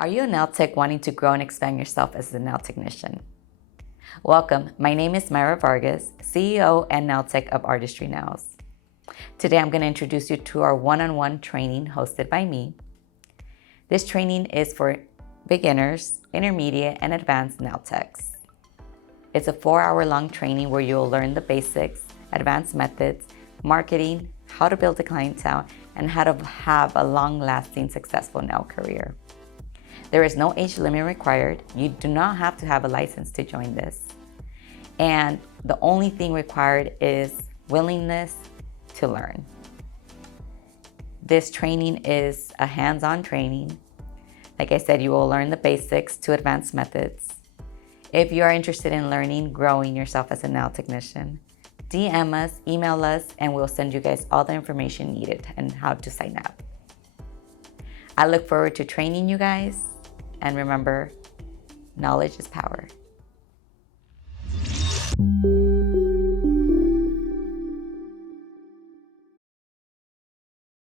Are you a nail tech wanting to grow and expand yourself as a nail technician? Welcome, my name is Mayra Vargas, CEO and nail tech of Artistry Nails. Today I'm going to introduce you to our one-on-one training hosted by me. This training is for beginners, intermediate, and advanced nail techs. It's a 4-hour long training where you'll learn the basics, advanced methods, marketing, how to build a clientele, and how to have a long-lasting, successful nail career. There is no age limit required. You do not have to have a license to join this. And the only thing required is willingness to learn. This training is a hands-on training. Like I said, you will learn the basics to advanced methods. If you are interested in learning, growing yourself as a nail technician, DM us, email us, and we'll send you guys all the information needed and how to sign up. I look forward to training you guys. And remember, knowledge is power.